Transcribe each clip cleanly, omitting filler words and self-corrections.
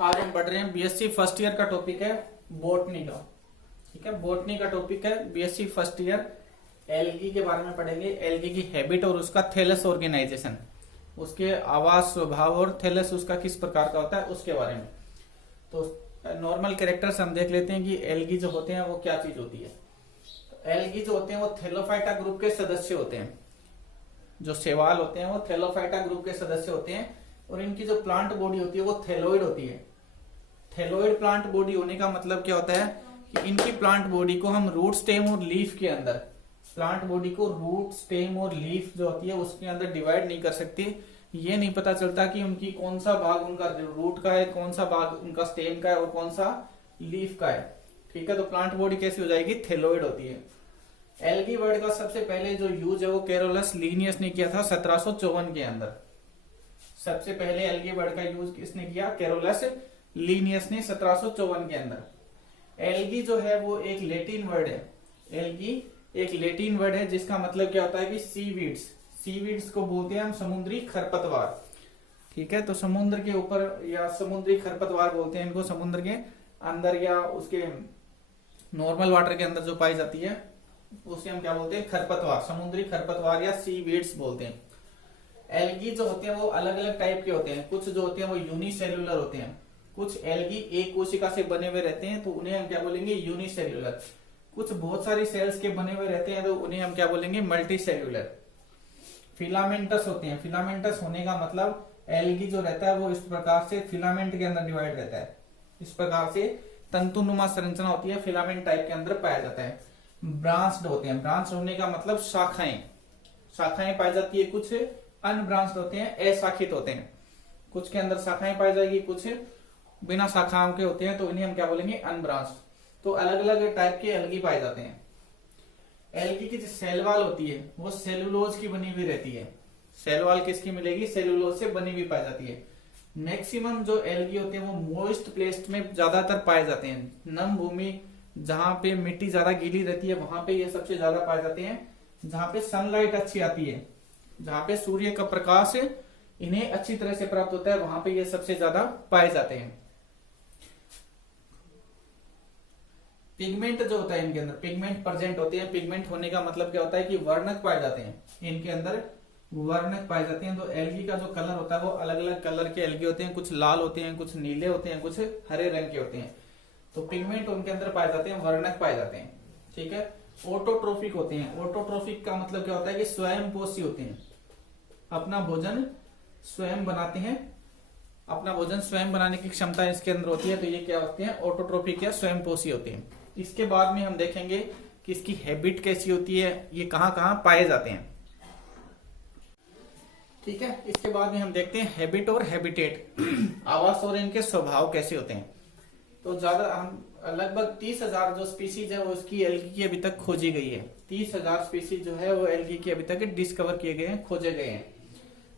आज हम पढ़ रहे हैं बीएससी फर्स्ट ईयर का टॉपिक है बोटनी का। ठीक है, बोटनी का टॉपिक है बीएससी फर्स्ट ईयर। एल्गी के बारे में पढ़ेंगे, एल्गी की हैबिट और उसका थैलस ऑर्गेनाइजेशन, उसके आवास स्वभाव और थैलस उसका किस प्रकार का होता है उसके बारे में। तो नॉर्मल कैरेक्टर्स हम देख लेते हैं कि एल्गी जो होते हैं वो क्या चीज होती है। तो एल्गी जो होते हैं वो थैलोफाइटा ग्रुप के सदस्य होते हैं। जो शैवाल होते हैं वो थैलोफाइटा ग्रुप के सदस्य होते हैं और इनकी जो प्लांट बॉडी होती है वो थैलोइड होती है। थैलोइड प्लांट बॉडी होने का मतलब क्या होता है कि इनकी प्लांट बॉडी को हम रूट स्टेम और लीफ के अंदर, प्लांट बॉडी को रूट स्टेम और लीफ जो होती है उसके अंदर डिवाइड नहीं कर सकती। ये नहीं पता चलता कि उनकी कौन सा भाग उनका रूट का है, कौन सा भाग उनका स्टेम का है और कौन सा लीफ का है। ठीक है, तो प्लांट बॉडी कैसी हो जाएगी, थैलोइड होती है। एल्गी वर्ड का सबसे पहले जो यूज है वो कैरोलस लीनियस ने किया था 1754 के अंदर। सबसे पहले एल्गी वर्ड का यूज किसने किया, कैरोलस लीनियस ने 1754 के अंदर। एल्गी जो है वो एक लैटिन वर्ड है। एल्गी एक लैटिन वर्ड है जिसका मतलब क्या होता है कि सीवीड्स, सीवीड्स को बोलते हैं हम समुद्री खरपतवार। ठीक है, तो समुद्र के ऊपर या समुद्री खरपतवार बोलते हैं इनको, समुद्र के अंदर या उसके नॉर्मल वाटर के अंदर जो पाई जाती है उसे हम क्या बोलते हैं, खरपतवार, समुद्री खरपतवार या सीवीड्स बोलते हैं। एल्गी जो होते हैं वो अलग अलग टाइप के होते हैं। कुछ जो होते हैं वो यूनिसेल्युलर होते हैं। कुछ एल्गी एक कोशिका से बने हुए रहते हैं तो उन्हें हम क्या बोलेंगे, यूनिसेल्युलर। कुछ बहुत सारी सेल्स के बने हुए रहते हैं तो उन्हें हम क्या बोलेंगे, मल्टी सेल्युलर। फिलामेंटस होते हैं। फिलामेंटस होने का मतलब एल्गी जो रहता है वो इस प्रकार से फिलामेंट के अंदर डिवाइड रहता है। इस प्रकार से तंतुनुमा संरचना होती है, फिलामेंट टाइप के अंदर पाया जाता है। ब्रांच्ड होते हैं। ब्रांच होने का मतलब शाखाएं, शाखाएं पाई जाती है। कुछ अनब्रांच्ड होते हैं, अशाखित होते हैं। कुछ के अंदर शाखाएं पाई जाएगी, कुछ बिना शाखाओं के होते हैं तो इन्हें हम क्या बोलेंगे, अनब्रांच्ड। तो अलग अलग टाइप के एल्गी पाए जाते हैं। एल्गी की जो सेल वॉल होती है वो सेलुलोज की बनी हुई रहती है। सेल वॉल किसकी मिलेगी, सेलुलोज से बनी हुई पाई जाती है। मैक्सिमम जो एल्गी होते हैं वो मॉइस्ट प्लेस में ज्यादातर पाए जाते हैं। नम भूमि जहां पे मिट्टी ज्यादा गीली रहती है वहां पे ये सबसे ज्यादा पाए जाते हैं। जहां पे सनलाइट अच्छी आती है, जहां पे सूर्य का प्रकाश इन्हें अच्छी तरह से प्राप्त होता है, वहां पे ये सबसे ज्यादा पाए जाते हैं। पिगमेंट जो होता है इनके अंदर, पिगमेंट प्रेजेंट होते हैं। पिगमेंट होने का मतलब क्या होता है कि वर्णक पाए जाते हैं। इनके अंदर वर्णक पाए जाते हैं। तो एल्गी का जो कलर होता है वो अलग अलग कलर के एल्गी होते हैं। कुछ लाल होते हैं, कुछ नीले होते हैं, कुछ हरे रंग के होते हैं। तो पिगमेंट उनके अंदर पाए जाते हैं, वर्णक पाए जाते हैं। ठीक है, ऑटोट्रोफिक होते हैं। ऑटोट्रोफिक का मतलब क्या होता है कि स्वयं पोषी होते हैं, अपना भोजन स्वयं बनाते हैं। अपना भोजन स्वयं बनाने की क्षमता इसके अंदर होती है, तो ये क्या होते हैं, ऑटोट्रोफिक या स्वयं पोषी होते हैं। इसके बाद में हम देखेंगे कि इसकी हैबिट कैसी होती है, ये कहां कहां पाए जाते हैं। ठीक है, इसके बाद में हम देखते हैं हैबिट और हैबिटेट, आवास और इनके स्वभाव कैसे होते हैं। तो ज्यादा हम लगभग 30,000 जो स्पीसीज है वो उसकी एल्गी की अभी तक खोजी गई है। 30,000 स्पीसीज जो है वो एल्गी की अभी तक डिस्कवर किए गए हैं, खोजे गए हैं।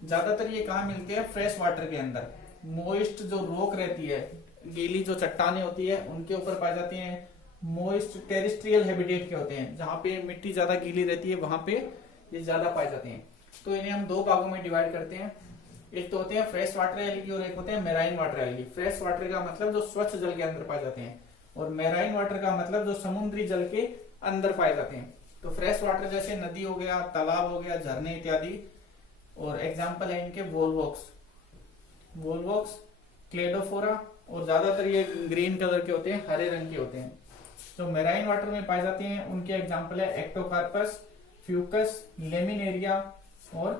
ज्यादातर ये कहाँ मिलते हैं, फ्रेश वाटर के अंदर। मोइस्ट जो रोक रहती है, गीली जो चट्टाने होती है उनके ऊपर पाए जाते हैं। मोइस्ट टेरिस्ट्रियल हैबिटेट के होते हैं, जहां पे मिट्टी ज्यादा गीली रहती है वहां पे ये ज्यादा पाए जाते हैं। तो इन्हें हम दो भागों में डिवाइड करते हैं। एक तो होते हैं फ्रेश वाटर एल्गी और एक होते हैं marine water algae. Fresh water का मतलब जो स्वच्छ जल के अंदर पाए जाते हैं और मेराइन वाटर का मतलब जो समुद्री जल के अंदर पाए जाते हैं। तो फ्रेश वाटर जैसे नदी हो गया, तालाब हो गया, झरने इत्यादि। और एग्जाम्पल है इनके वोलवॉक्स, वोलवॉक्स, क्लेडोफोरा, और ज्यादातर ये ग्रीन कलर के होते हैं, हरे रंग के होते हैं। जो मेराइन वाटर में पाए जाते हैं उनके एग्जाम्पल है एक्टोकार्पस, फ्यूकस, लेमिनेरिया और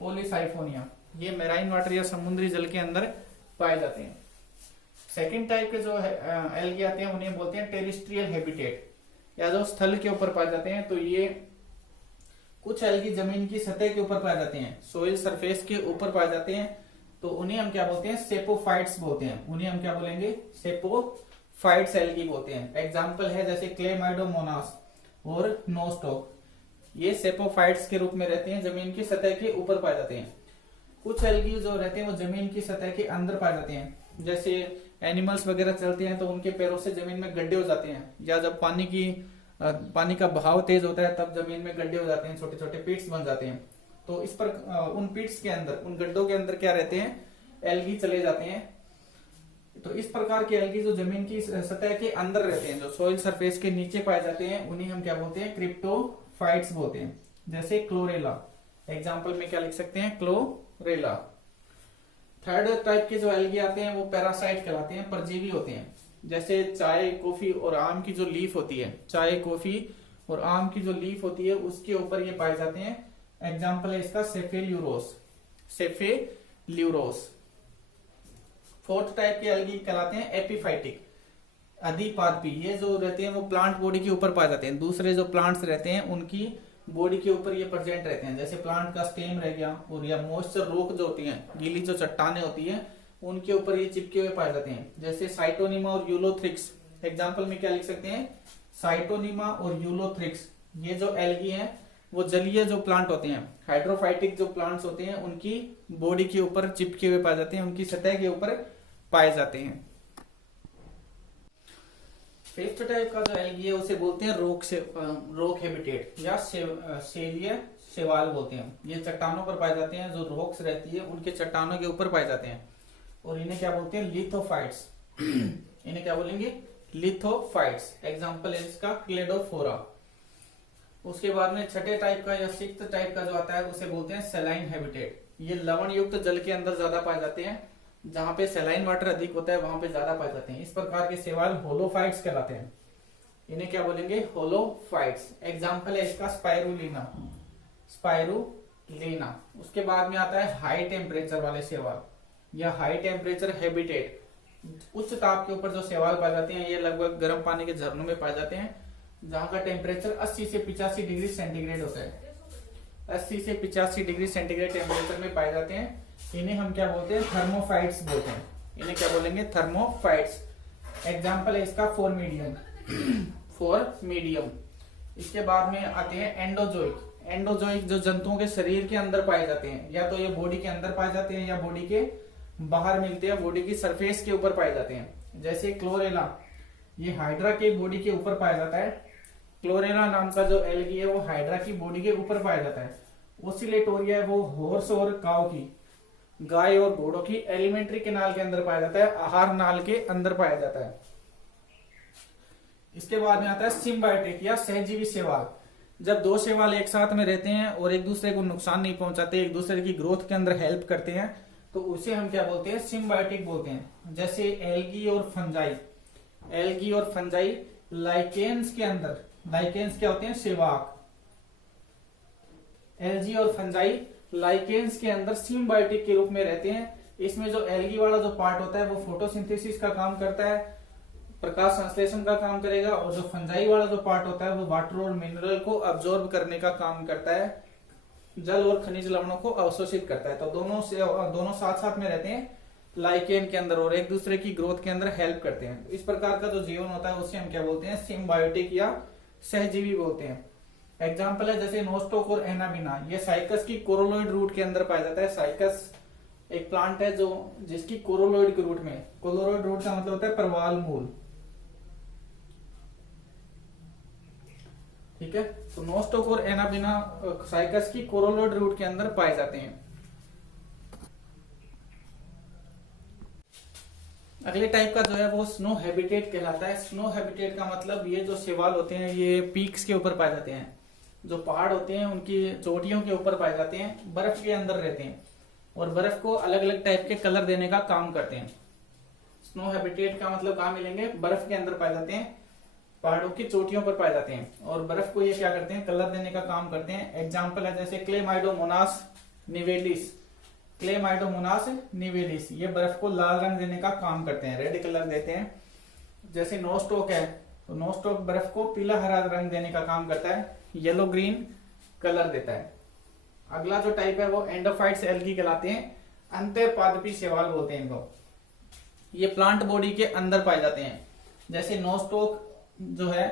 पोलिसाइफोनिया। ये मेराइन वाटर या समुद्री जल के अंदर पाए जाते हैं। सेकेंड टाइप के जो एल्गी आते हैं उन्हें बोलते हैं टेरिस्ट्रियल हैबिटेट, या जो स्थल के ऊपर पाए जाते हैं। तो ये कुछ एल्गी जमीन की सतह के ऊपर पाए जाते हैं, सोइल सरफेस के ऊपर पाए जाते हैं। तो उन्हें हम क्या बोलते हैं, सेपोफाइट्स बोलते हैं। उन्हें हम क्या बोलेंगे, सेपोफाइट्स एल्गी बोलते हैं। एग्जाम्पल है जैसे क्लेमाइडोमोनास और नोस्टॉक, ये सेपोफाइट्स के रूप में रहते हैं, जमीन की सतह के ऊपर पाए जाते हैं। कुछ एल्गी जो रहते हैं वो जमीन की सतह के अंदर पाए जाते हैं। जैसे एनिमल्स वगैरह चलते हैं तो उनके पैरों से जमीन में गड्ढे हो जाते हैं, या जब पानी का बहाव तेज होता है तब जमीन में गड्ढे हो जाते हैं, छोटे छोटे पिट्स बन जाते हैं। तो इस पर उन पिट्स के अंदर, उन गड्ढों के अंदर क्या रहते हैं, एल्गी चले जाते हैं। तो इस प्रकार के एल्गी जो जमीन की सतह के अंदर रहते हैं, जो सोइल सरफेस के नीचे पाए जाते हैं, उन्हें हम क्या बोलते हैं? क्रिप्टोफाइट्स बोलते हैं। जैसे क्लोरेला, एग्जांपल में क्या लिख सकते हैं? क्लोरेला। थर्ड टाइप के जो एल्गी आते हैं वो पैरासाइट कहलाते हैं, परजीवी होते हैं। जैसे चाय, कॉफी और आम की जो लीफ होती है, चाय, कॉफी और आम की जो लीफ होती है उसके ऊपर ये पाए जाते हैं। एग्जाम्पल है इसका सेफेल्यूरोस, सेफेल्यूरोस। फोर्थ टाइप के एल्गी कहलाते हैं एपिफाइटिक, अधिपादपी। ये जो रहते हैं वो प्लांट बॉडी के ऊपर पाए जाते हैं, दूसरे जो प्लांट्स रहते हैं उनकी बॉडी के ऊपर ये प्रेजेंट रहते हैं। जैसे प्लांट का स्टेम रह गया, और या मॉइस्चर रॉक जो होती है, गीली जो चट्टाने होती है, उनके ऊपर ये चिपके हुए पाए जाते हैं। जैसे साइटोनिमा और यूलोथ्रिक्स, एग्जाम्पल में क्या लिख सकते हैं? साइटोनिमा और यूलोथ्रिक्स। ये जो एल्गी हैं वो जलीय जो प्लांट होते हैं, हाइड्रोफाइटिक जो प्लांट्स होते हैं, उनकी बॉडी के ऊपर चिपके हुए पाए जाते हैं, उनकी सतह के ऊपर पाए जाते हैं। फिफ्थ टाइप का जो एल्गी है उसे बोलते हैं रॉक हैबिटेट या सेलीय शैवाल बोलते हैं। ये चट्टानों पर पाए जाते हैं, जो रॉक्स रहती है उनके चट्टानों के ऊपर पाए जाते हैं, और इन्हें क्या बोलते हैं? लिथोफाइट्स। इन्हें क्या बोलेंगे? लिथोफाइट्स। एग्जाम्पल है इसका क्लेडोफोरा। उसके बाद में छठे टाइप का या सिक्स्थ टाइप का जो आता है उसे बोलते हैं सेलाइन हैबिटेट। ये लवण युक्त जल के अंदर ज्यादा पाए जाते हैं, जहां पे सेलाइन वाटर अधिक होता है वहां पे ज्यादा पाए जाते हैं। इस प्रकार के शैवाल होलोफाइट्स कहलाते हैं। इन्हें क्या बोलेंगे? होलोफाइट्स। एग्जाम्पल है इसका स्पाइरुलिना, स्पाइरुलिना। उसके बाद में आता है हाई टेम्परेचर वाले शैवाल या हाई टेम्परेचर हैबिटेट। उच्च ताप के ऊपर जो शैवाल पाए जाते हैं ये लगभग गर्म पानी के झरनों में पाए जाते हैं, जहां का टेम्परेचर 80 से 85 डिग्री सेंटीग्रेड होता है। 80 से 85 डिग्री सेंटीग्रेड टेम्परेचर में पाए जाते हैं। इन्हें हम क्या बोलते हैं? थर्मोफाइट्स बोलते हैं। इन्हें क्या बोलेंगे? थर्मोफाइट्स। एग्जाम्पल है इसका फोरमीडियम, फोरमीडियम। इसके बाद में आते हैं एंडोजोइक। एंडोजोइक जो जंतुओं के शरीर के अंदर पाए जाते हैं, या तो ये बॉडी के अंदर पाए जाते हैं या बॉडी के बाहर मिलते हैं, बॉडी की सरफेस के ऊपर पाए जाते हैं। जैसे क्लोरेला, ये हाइड्रा के बॉडी के ऊपर पाया जाता है। क्लोरेला नाम का जो एल्गी है वो हाइड्रा की बॉडी के ऊपर पाया जाता है। ओसिलेटोरिया है वो हॉर्स और काऊ की, गाय और घोड़ों की एलिमेंट्री कैनाल के अंदर पाया जाता है, आहार नाल के अंदर पाया जाता है। इसके बाद में आता है सिम्बायोटिक या सहजीवी शैवाल। जब दो शैवाल एक साथ में रहते हैं और एक दूसरे को नुकसान नहीं पहुंचाते, एक दूसरे की ग्रोथ के अंदर हेल्प करते हैं, तो उसे हम क्या बोलते हैं? सिम्बायोटिक बोलते हैं। जैसे एल्गी और फंजाई, एल्गी और फंजाई लाइकेन्स के अंदर, लाइकेन्स क्या होते हैं? सेवाक। एल्गी और फंजाई लाइकेन्स के अंदर सिम्बायोटिक के रूप में रहते हैं। इसमें जो एल्गी वाला जो पार्ट होता है वो फोटोसिंथेसिस का काम करता है, प्रकाश संश्लेषण का काम करेगा, और जो फंजाई वाला जो पार्ट होता है वो वाटर और मिनरल को अब्जॉर्ब करने का काम करता है, जल और खनिज लवणों को अवशोषित करता है। तो दोनों साथ साथ में रहते हैं लाइकेन के अंदर और एक दूसरे की ग्रोथ के अंदर हेल्प करते हैं। इस प्रकार का जो जीवन होता है उसे हम क्या बोलते हैं? सिम्बायोटिक या सहजीवी बोलते हैं। एग्जाम्पल है जैसे नोस्टोक और एनाबिना, ये साइकस की कोरोलोइड रूट के अंदर पाया जाता है। साइकस एक प्लांट है जो जिसकी कोरोलोइड के रूट में, कोरोलोइड रूट का मतलब होता है प्रवाल मूल, ठीक है। तो नोस्टोक और एनाबिना साइकस की कोरोलोइड रूट के अंदर पाए जाते हैं। अगले टाइप का जो है वो स्नो हैबिटेट कहलाता है। स्नो हैबिटेट का मतलब ये जो शैवाल होते हैं ये पीक्स के ऊपर पाए जाते हैं, जो पहाड़ होते हैं उनकी चोटियों के ऊपर पाए जाते हैं, बर्फ के अंदर रहते हैं और बर्फ को अलग अलग टाइप के कलर देने का काम करते हैं। स्नो हैबिटेट का मतलब कहाँ मिलेंगे? बर्फ के अंदर पाए जाते हैं, पहाड़ों की चोटियों पर पाए जाते हैं और बर्फ को ये क्या करते हैं? कलर देने का काम करते हैं। एग्जाम्पल है जैसे क्लेमाइडोमोनास निवेलिस, क्लेमाइडोमोनास निवेलिस, ये बर्फ को लाल रंग देने का काम करते हैं, रेड कलर देते हैं। जैसे नोस्टोक है तो नोस्टोक बर्फ को पीला हरा रंग देने का काम करता है, येलो ग्रीन कलर देता है। अगला जो टाइप है वो एंडोफाइट्स एल्गी कहलाते हैं, अंतःपादपी शैवाल बोलते हैं इनको। ये प्लांट बॉडी के अंदर पाए जाते हैं। जैसे नोस्टोक जो है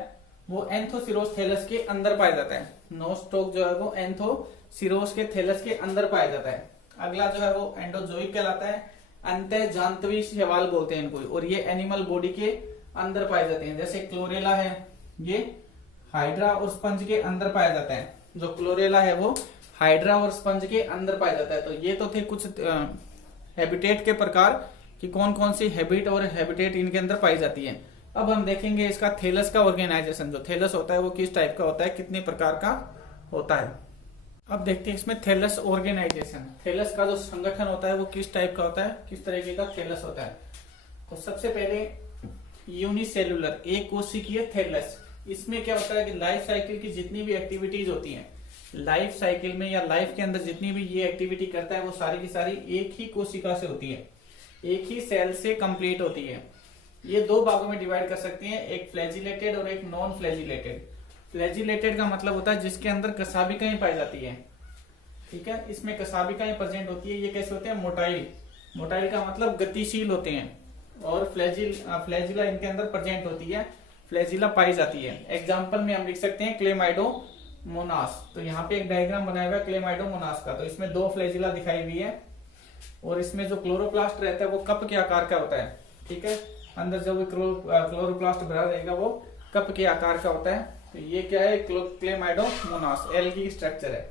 वो एंथोसिरोस थैलस के अंदर पाया जाता है। नोस्टोक जो है वो एंथोसिरोस के थैलस के अंदर पाया जाता है। अगला जो है वो एंडोजोइक कहलाता है, अंतःजांतवी शैवाल बोलते हैं इनको, और ये एनिमल बॉडी के अंदर पाए जाते हैं। जैसे क्लोरेला है ये हाइड्रा और स्पंज के अंदर पाया जाता है। जो क्लोरेला है वो हाइड्रा और स्पंज के अंदर पाया जाता है। तो ये तो थे कुछ हैबिटेट के प्रकार। कि कौन कौन सी हैबिट और हैबिटेट इनके अंदर पाई जाती है। अब हम देखेंगे इसका थैलस का ऑर्गेनाइजेशन, जो थैलस होता है वो किस टाइप का होता है, कितने प्रकार का होता है। अब देखते हैं इसमें थैलस ऑर्गेनाइजेशन, थैलस का जो संगठन होता है वो किस टाइप का होता है, किस तरीके का थैलस होता है। तो सबसे पहले यूनिसेलुलर एक कोशिकीय थैलस, इसमें क्या होता है कि लाइफ साइकिल की जितनी भी एक्टिविटीज होती हैं, लाइफ साइकिल में या लाइफ के अंदर जितनी भी ये एक्टिविटी करता है वो सारी की सारी एक ही कोशिका से होती है, एक ही सेल से कंप्लीट होती है। ये दो भागों में डिवाइड कर सकते हैं, एक फ्लैजिलेटेड और एक नॉन फ्लैजिलेटेड। फ्लैजिलेटेड का मतलब होता है जिसके अंदर कसाबिकाएं पाई जाती है, ठीक है, इसमें कसाबिकाएं प्रेजेंट होती है। ये कैसे होते हैं, मोटाइल, मोटाइल का मतलब गतिशील होते हैं, और फ्लैजिला इनके अंदर प्रेजेंट होती है, फ्लैजिला पाई जाती है। एग्जाम्पल में हम लिख सकते हैं क्लेमाइडोमोनास। तो यहाँ पे एक डायग्राम बनाया हुआ है क्लेमाइडोमोनास का, तो इसमें दो फ्लैजिला दिखाई हुई है, और इसमें जो क्लोरोप्लास्ट रहता है वो कप के आकार का होता है, ठीक है, अंदर जो क्लोरोप्लास्ट भरा रहेगा वो कप के आकार का होता है। तो ये क्या है, क्लेमाइडोमोनास, एल्गी स्ट्रक्चर है।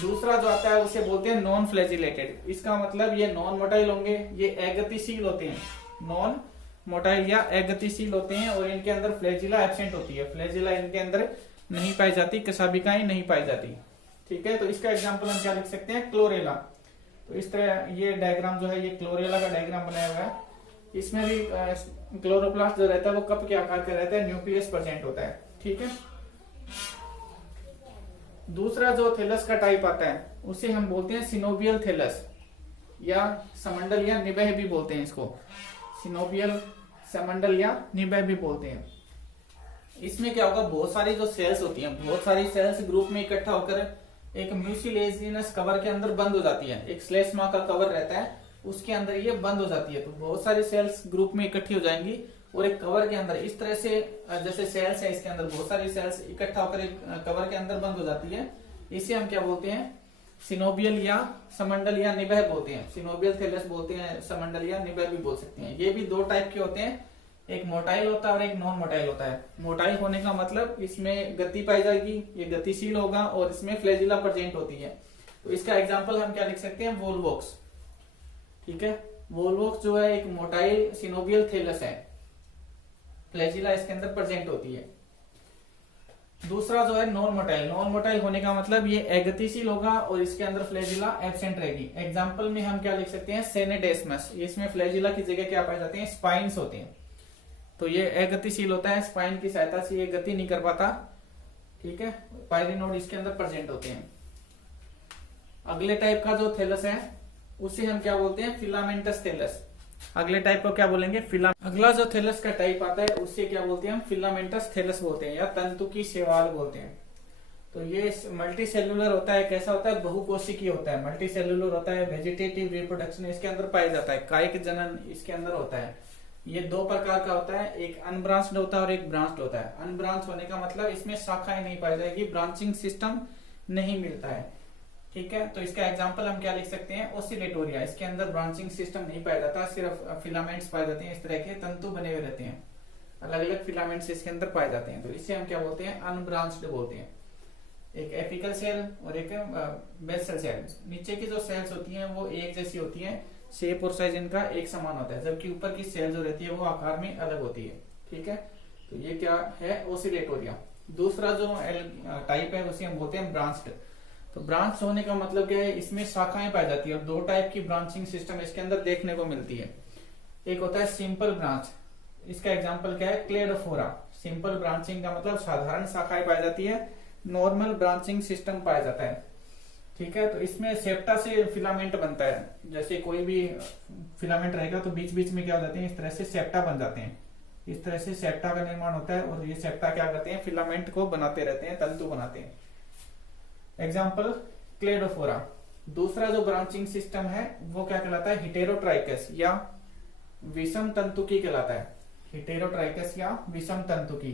दूसरा जो आता है उसे बोलते हैं नॉन फ्लैजिलेटेड। इसका मतलब ये नॉन मोटाइल होंगे, ये अगतिशील होते हैं, नॉन मोटाइल या अगतिशील होते हैं, और इनके अंदर फ्लैजिला एब्सेंट होती है, फ्लैजिला इनके अंदर नहीं पाई जाती, कसाबिकाएं नहीं पाई जाती, ठीक है। तो इसका एग्जाम्पल हम क्या लिख सकते हैं, क्लोरेला। तो इस तरह ये डायग्राम जो है ये क्लोरेला का डायग्राम बनाया हुआ है। इसमें भी क्लोरोप्लास्ट जो रहता है वो कप के आकार का रहता है, न्यूक्लियस प्रेजेंट होता है, ठीक है। दूसरा जो थैलस का टाइप आता है उसे हम बोलते हैं सिनोबियल थैलस, या समंडल या निबह भी बोलते हैं इसको, सिनोबियल, समंडल या निबह भी बोलते हैं। इसमें क्या होगा, बहुत सारी जो सेल्स होती हैं, बहुत सारी सेल्स ग्रुप में इकट्ठा होकर एक म्यूसिलेजिनस कवर के अंदर बंद हो जाती है, एक श्लेष्मा का कवर रहता है उसके अंदर ये बंद हो जाती है। तो बहुत सारी सेल्स ग्रुप में इकट्ठी हो जाएंगी और एक कवर के अंदर इस तरह से, जैसे सेल्स है इसके अंदर बहुत सारी सेल्स इकट्ठा होकर एक कवर के अंदर बंद हो जाती है। इसे हम क्या बोलते हैं, सिनोबियल या समंडल या निबह बोलते हैं। सिनोबियल थैलस बोलते हैं, समंडल या निबह भी बोल सकते हैं। ये भी दो टाइप के होते हैं, एक मोटाइल होता है और एक नॉन मोटाइल होता है। मोटाइल होने का मतलब इसमें गति पाई जाएगी, ये गतिशील होगा, और इसमें फ्लैजिला प्रेजेंट होती है। तो इसका एग्जाम्पल हम क्या लिख सकते हैं, वोल्वोक्स, ठीक है। वोल्वोक्स जो है एक मोटाइल सिनोबियल थैलस है, फ्लैजिला इसके अंदर प्रेजेंट होती है। दूसरा जो है नॉन मोटाइल, नॉन मोटाइल होने का मतलब ये अगतिशील होगा और इसके अंदर फ्लैजिला एब्सेंट रहेगी। एग्जाम्पल में हम क्या लिख सकते हैं, सेनेडेस्मस, इसमें फ्लैजिला की जगह क्या पाए जाते हैं, स्पाइन्स होते हैं। तो ये अगतिशील होता है, स्पाइन की सहायता से ये गति नहीं कर पाता, ठीक है। पायरिनोड इसके अंदर प्रेजेंट होते हैं। अगले टाइप का जो थैलस है उसे हम क्या बोलते हैं, फिलामेंटस थैलस। अगले टाइप को क्या बोलेंगे, अगला जो थैलस का टाइप आता है उससे क्या बोलते हैं हम, फिलामेंटस थैलस बोलते हैं, या तंतु की शैवाल बोलते हैं। तो ये मल्टी सेलुलर होता है, कैसा होता है, बहुकोशिकीय होता है, मल्टी सेलुलर होता है, वेजिटेटिव रिप्रोडक्शन इसके अंदर पाया जाता है, कायिक जनन इसके अंदर होता है। ये दो प्रकार का होता है, एक अनब्रांच्ड होता है और एक ब्रांच्ड होता है। अनब्रांच होने का मतलब इसमें शाखाएं नहीं पाई जाएगी, ब्रांचिंग सिस्टम नहीं मिलता है, ठीक है। तो इसका एग्जांपल हम क्या लिख सकते हैं, ओसिलेटोरिया, इसके अंदर ब्रांचिंग सिस्टम नहीं पाया जाता, सिर्फ फिलामेंट्स पाए जाते हैं, इस तरह के तंतु बने हुए रहते हैं, अलग अलग फिलामेंट्स इसके अंदर पाए जाते हैं। तो इसे हम क्या बोलते हैं, अनब्रांच्ड बोलते हैं। एक एपिकल सेल और एक बेसल सेल। नीचे की जो सेल्स होती हैं वो एक जैसी होती हैं, शेप और साइज इनका एक समान होता है, जबकि ऊपर की सेल जो रहती है वो आकार में अलग होती है, ठीक है। तो ये क्या है, ओसिलेटोरिया। दूसरा जो टाइप है उसे हम बोलते हैं ब्रांच्ड। तो ब्रांच होने का मतलब क्या है, इसमें शाखाएं पाई जाती है, और दो टाइप की ब्रांचिंग सिस्टम इसके अंदर देखने को मिलती है। एक होता है सिंपल ब्रांच, इसका एग्जांपल क्या है, क्लेडोफोरा। सिंपल ब्रांचिंग का मतलब साधारण शाखाएं पाई जाती है, नॉर्मल ब्रांचिंग सिस्टम पाया जाता है, ठीक है। तो इसमें सेप्टा से फिलामेंट बनता है, जैसे कोई भी फिलामेंट रहेगा तो बीच बीच में क्या हो जाते हैं, इस तरह से सेप्टा बन जाते हैं, इस तरह से सेप्टा का निर्माण होता है, और ये सेप्टा क्या करते हैं, फिलामेंट को बनाते रहते हैं, तंतु बनाते हैं। Example Cladophora. दूसरा जो ब्रांचिंग सिस्टम है वो क्या कहलाता है, हिटेरोट्राइकस या विषम तंतुकी कहलाता है, हिटेरोट्राइकस या विषम तंतुकी।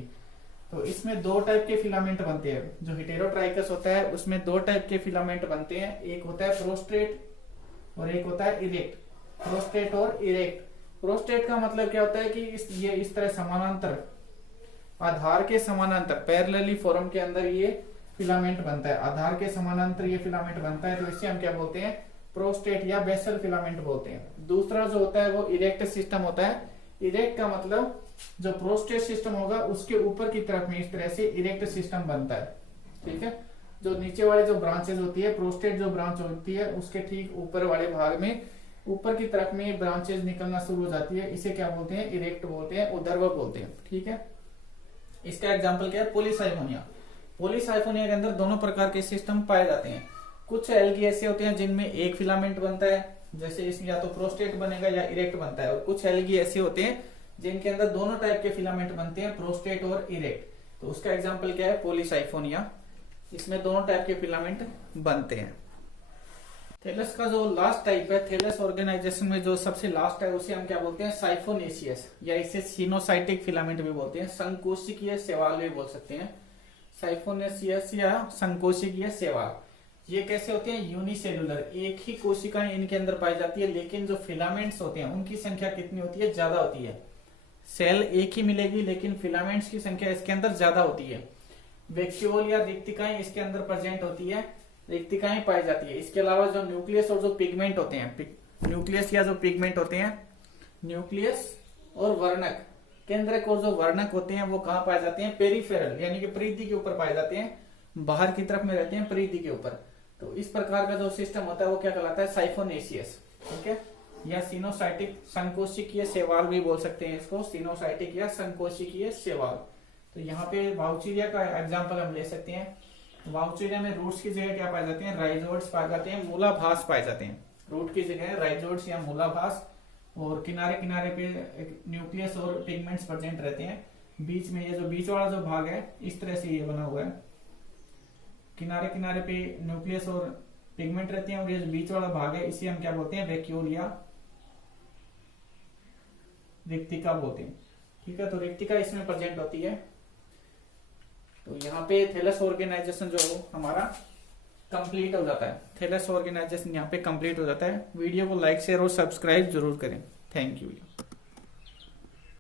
तो इसमें दो टाइप के फिलामेंट बनते हैं। जो हिटेरोट्राइकस होता है उसमें दो टाइप के फिलामेंट बनते हैं, एक होता है प्रोस्ट्रेट और एक होता है इरेक्ट। प्रोस्ट्रेट और इरेक्ट, प्रोस्ट्रेट का मतलब क्या होता है कि ये इस तरह समानांतर, आधार के समानांतर पैरेलली फॉर्म के अंदर ये फिलामेंट बनता है, आधार के समानांतर ये फिलामेंट बनता है। तो इसे हम क्या बोलते हैं, प्रोस्टेट या बेसल फिलामेंट बोलते हैं। दूसरा जो होता है वो इरेक्ट सिस्टम होता है। इरेक्ट का मतलब जो प्रोस्टेट सिस्टम होगा उसके ऊपर की तरफ में इस तरह से इरेक्ट सिस्टम बनता है, ठीक है। जो नीचे वाले जो ब्रांचेज होती है, प्रोस्टेट जो ब्रांच होती है उसके ठीक ऊपर वाले भाग में ऊपर की तरफ में ब्रांचेज निकलना शुरू हो जाती है, इसे क्या बोलते हैं, इरेक्ट बोलते हैं, उदर्भ बोलते हैं, ठीक है। इसका एग्जाम्पल क्या है, पॉलीसाइफोनिया। पॉलीसाइफोनिया के अंदर दोनों प्रकार के सिस्टम पाए जाते हैं। कुछ एल्गी ऐसे होते हैं जिनमें एक फिलामेंट बनता है, जैसे इसमें या तो प्रोस्टेट बनेगा या इरेक्ट बनता है, और कुछ एल्गी ऐसे होते हैं जिनके अंदर दोनों टाइप के फिलामेंट बनते हैं, प्रोस्टेट और इरेक्ट। तो उसका एग्जाम्पल क्या है, पॉलीसाइफोनिया। इसमें दोनों टाइप के फिलामेंट बनते हैं। थैलस का जो लास्ट टाइप है, थैलस ऑर्गेनाइजेशन में जो सबसे लास्ट है उसे हम क्या बोलते हैं, साइफोनेशियस, या इसे सिनोसाइटिक फिलामेंट भी बोलते हैं, संकोशिकीय शैवाल भी बोल सकते हैं। साइफोनेशियस या संकोशिकीय शैवाल ये कैसे होते हैं, यूनिसेलुलर, एक ही कोशिकाएं इनके अंदर पाई जाती है, लेकिन जो फिलामेंट्स होते हैं उनकी संख्या कितनी होती है, ज्यादा होती है। सेल एक ही मिलेगी लेकिन फिलामेंट्स की संख्या इसके अंदर ज्यादा होती है। वैक्यूल या रिक्तिकाएं इसके अंदर प्रेजेंट होती है, रिक्तिकाएं पाई जाती है। इसके अलावा जो न्यूक्लियस और जो पिगमेंट होते हैं, न्यूक्लियस या जो पिगमेंट होते हैं, न्यूक्लियस और वर्णक, केंद्रक और जो वर्णक होते हैं वो कहाँ पाए जाते हैं, पेरिफेरल यानी कि परिधि के ऊपर पाए जाते हैं, बाहर की तरफ में रहते हैं परिधि के ऊपर। तो इस प्रकार का जो सिस्टम होता है वो क्या कहलाता है, साइफोनेशियस, ठीक है, या सिनोसाइटिक, संकोशिकीय शैवाल भी बोल सकते हैं इसको, सिनोसाइटिक या संकोशिकीय शैवाल। तो यहाँ पे वाउचीरिया का एग्जांपल हम ले सकते हैं। वाउचीरिया में रूट्स की जगह क्या पाए जाते हैं, राइजोइड्स पाए जाते हैं, मूलाभास पाए जाते हैं। रूट की जगह राइजोइड्स या मूलाभास, और किनारे किनारे पे न्यूक्लियस और पिगमेंट्स प्रेजेंट रहते हैं। बीच में ये जो बीच वाला जो भाग है इस तरह से ये बना हुआ है, किनारे किनारे पे न्यूक्लियस और पिगमेंट रहते हैं, और ये जो बीच वाला भाग है इसे हम क्या बोलते हैं, वैक्यूल या रिक्तिका बोलते हैं, ठीक है। तो रिक्तिका इसमें प्रेजेंट होती है। तो यहाँ पे थैलस ऑर्गेनाइजेशन जो हमारा कंप्लीट हो जाता है, थैलस ऑर्गेनाइजेशन यहाँ पे कंप्लीट हो जाता है। वीडियो को लाइक शेयर और सब्सक्राइब जरूर करें। Thank you.